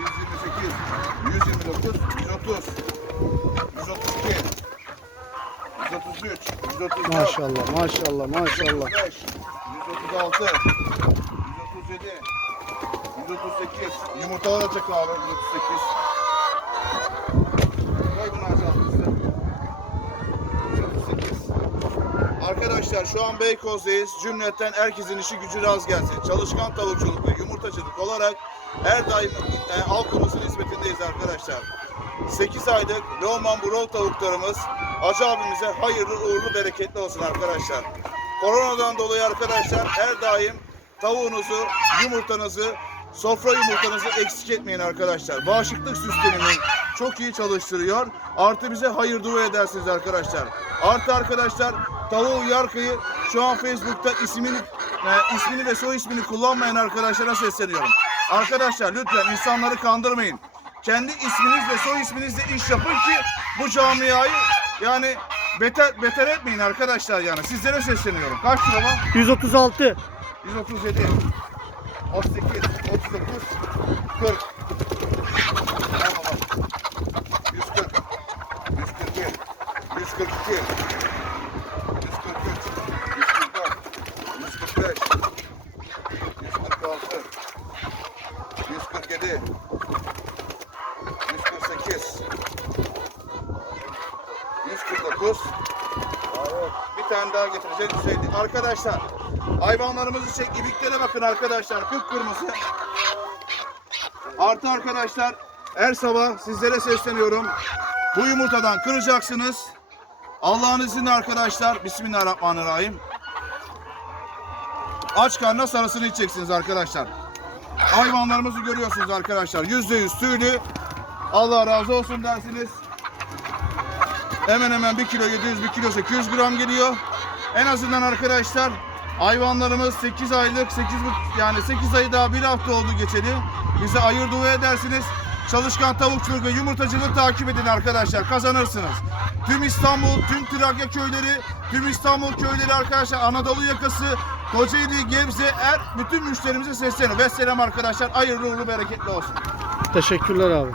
129, 130, 132, 133, 134, Maşallah maşallah maşallah. 135, 136, 137, 138. Yumurtalar açık abi 138. Koy bunu aşağı. 138. Arkadaşlar şu an Beykoz'dayız. Cümletten herkesin işi gücü raz gelsin. Çalışkan tavukçuluk ve yumurtacılık olarak her daim e, halkımızın hizmetindeyiz arkadaşlar. 8 aylık Roman Brol tavuklarımız Hacı abimize hayırlı uğurlu bereketli olsun arkadaşlar. Koronadan dolayı arkadaşlar her daim tavuğunuzu, yumurtanızı, sofra yumurtanızı eksik etmeyin arkadaşlar. Bağışıklık sistemini çok iyi çalıştırıyor. Artı bize hayır dua edersiniz arkadaşlar. Artı arkadaşlar tavuğu yarkayı şu an Facebook'ta ismini e, ismini ve soy ismini kullanmayan arkadaşlara sesleniyorum. Arkadaşlar lütfen insanları kandırmayın. Kendi isminiz ve soy isminizle iş yapın ki bu camiayı yani beter beter etmeyin arkadaşlar yani. Sizlere sesleniyorum. Kaç kilo var? 136. 137 38 39 40 Tamam bak. 140 141 142 145 146 147 148 149 bir tane daha getireceğiz. Hüseyin. Arkadaşlar hayvanlarımızı çek. İbiklere bakın arkadaşlar. Kıpkırmızı. Artı arkadaşlar her sabah sizlere sesleniyorum. Bu yumurtadan kıracaksınız. Allah'ın izniyle arkadaşlar. Bismillahirrahmanirrahim. Aç karnına sarısını içeceksiniz arkadaşlar. Hayvanlarımızı görüyorsunuz arkadaşlar. Yüzde yüz tüylü. Allah razı olsun dersiniz. Hemen hemen 1 kilo 700, 1 kilo 800 gram geliyor. En azından arkadaşlar hayvanlarımız 8 aylık, 8 yani 8 ayı daha bir hafta oldu geçeli. Bize ayır dua edersiniz. Çalışkan tavukçuluk ve yumurtacılığı takip edin arkadaşlar. Kazanırsınız. Tüm İstanbul, tüm Trakya köyleri, tüm İstanbul köyleri arkadaşlar Anadolu yakası, Kocaeli, Gebze, Er bütün müşterimize sesleniyorum. Vesselam arkadaşlar. Hayırlı uğurlu bereketli olsun. Teşekkürler abi.